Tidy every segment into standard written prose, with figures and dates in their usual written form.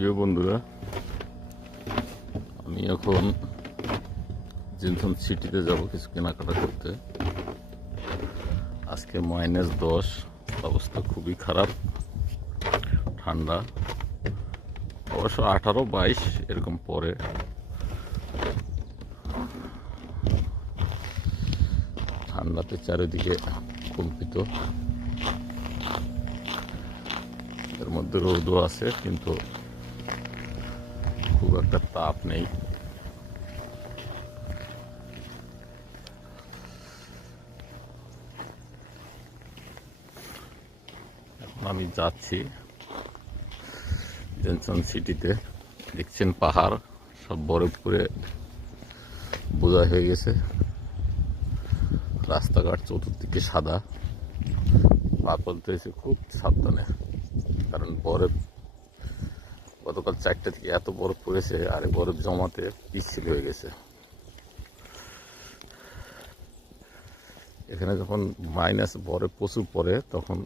প্রিয় বন্ধুরা, আমি এখন জিনসন সিটিতে যাব কিছু কেনাকাটা করতে। আজকে -10, অবস্থা খুবই খারাপ, ঠান্ডা অবশ্য 18-22 এরকম পরে। ঠান্ডাতে চারিদিকে কম্পিত, এর মধ্যে রোদও আছে কিন্তু খুব একটা তাপ নেই। এখন আমি যাচ্ছি জিনসন সিটিতে। দেখছেন পাহাড় সব বরফ করে বোঝা হয়ে গেছে, রাস্তাঘাট চতুর্দিকে সাদা। পা চলতে হয়েছে খুব সাবধানে, কারণ বরফ গতকাল 4টা থেকে এত বরফ পড়েছে, আর বরফ জমাতে পিচ্ছিল হয়ে গেছে। এখানে যখন বরফ প্রচুর পড়ে তখন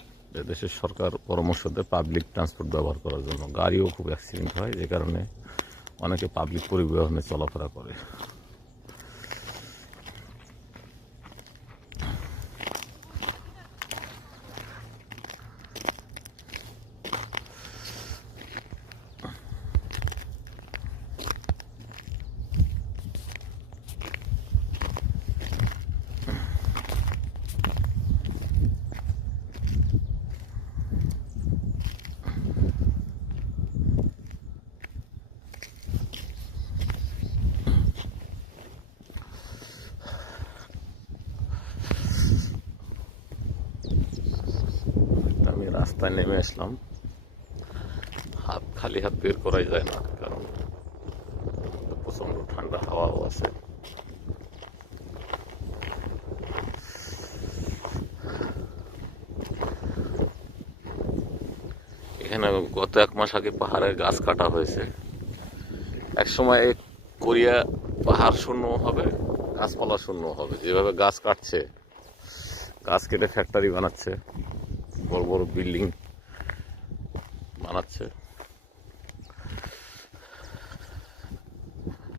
দেশের সরকার পরামর্শ দেয় পাবলিক ট্রান্সপোর্ট ব্যবহার করার জন্য। গাড়িও খুব অ্যাক্সিডেন্ট হয়, যে কারণে অনেকে পাবলিক পরিবহনে চলাফেরা করে। আমি রাস্তায় নেমে আসলাম, খালি হাত বের করাই যায় না, কারণ প্রচন্ড ঠান্ডা হাওয়াও আছে। এখানে গত 1 মাস আগে পাহাড়ের গাছ কাটা হয়েছে। এক সময় কোরিয়া পাহাড় শূন্য হবে, গাছপালা শূন্য হবে। যেভাবে গাছ কাটছে, গাছ কেটে ফ্যাক্টরি বানাচ্ছে, বড় বড় বিল্ডিং বানাচ্ছে।